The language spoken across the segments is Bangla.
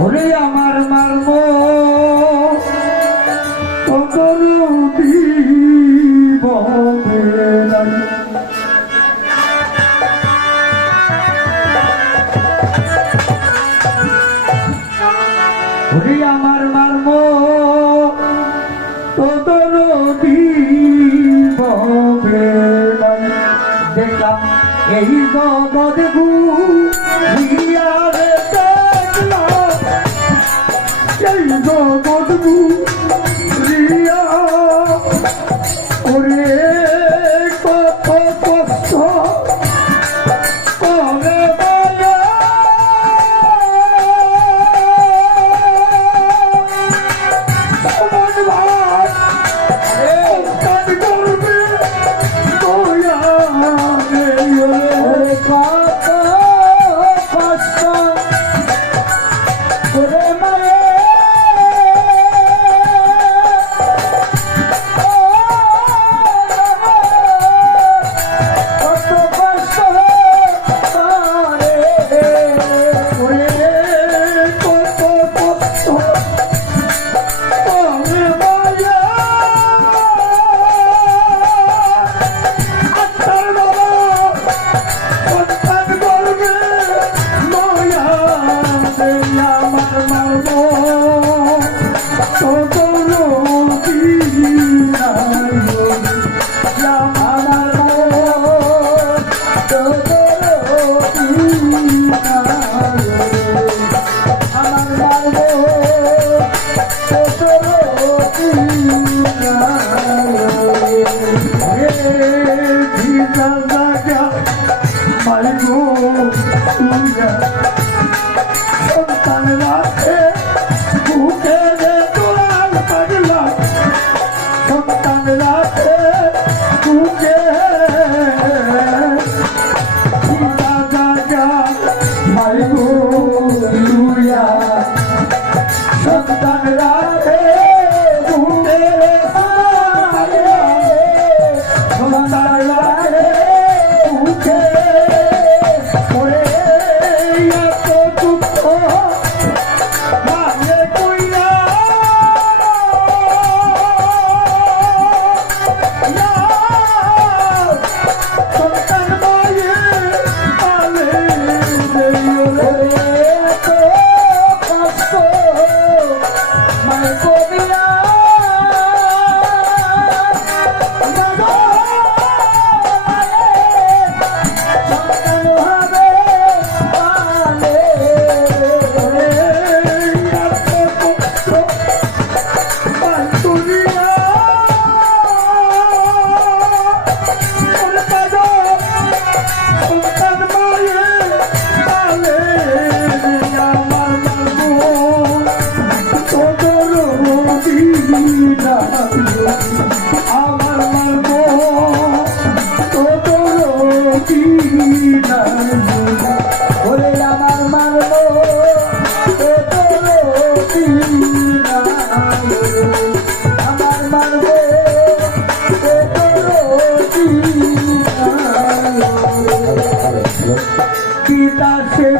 我这样吗？ওরে আমার মার্ম তোর দেখলাম এই জগৎ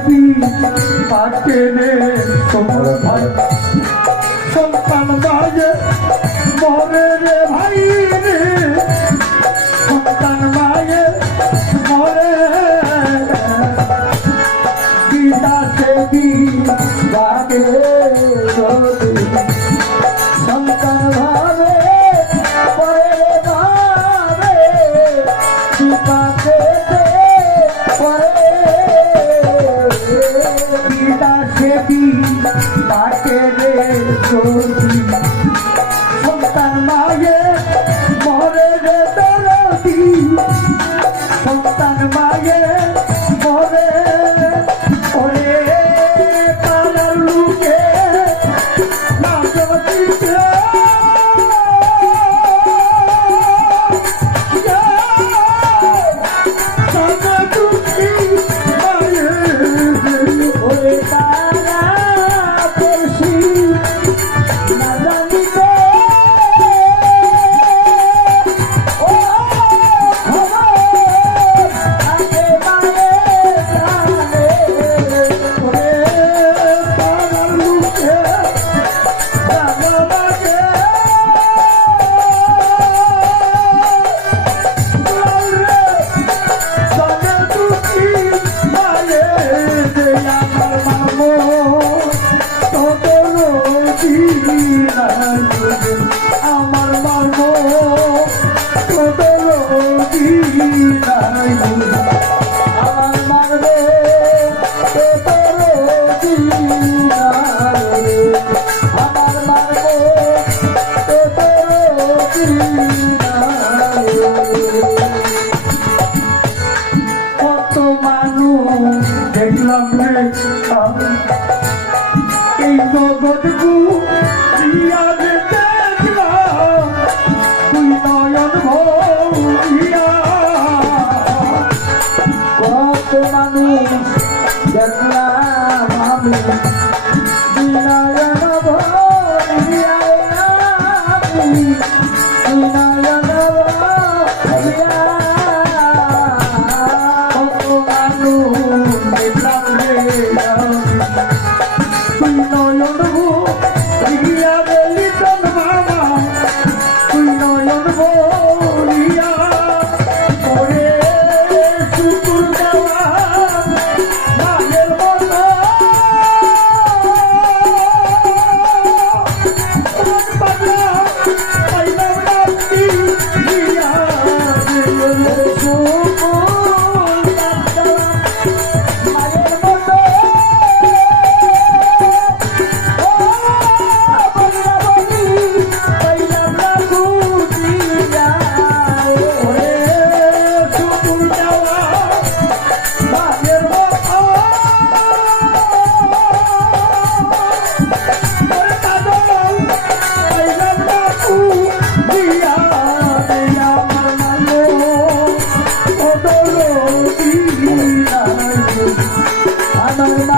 জাতি থাকবে তোমার ভাই সন্তান আমার মর্ম আমার মর্মে কত মানুষ দেখলাম এই জগৎ দেখলাম আমি আমার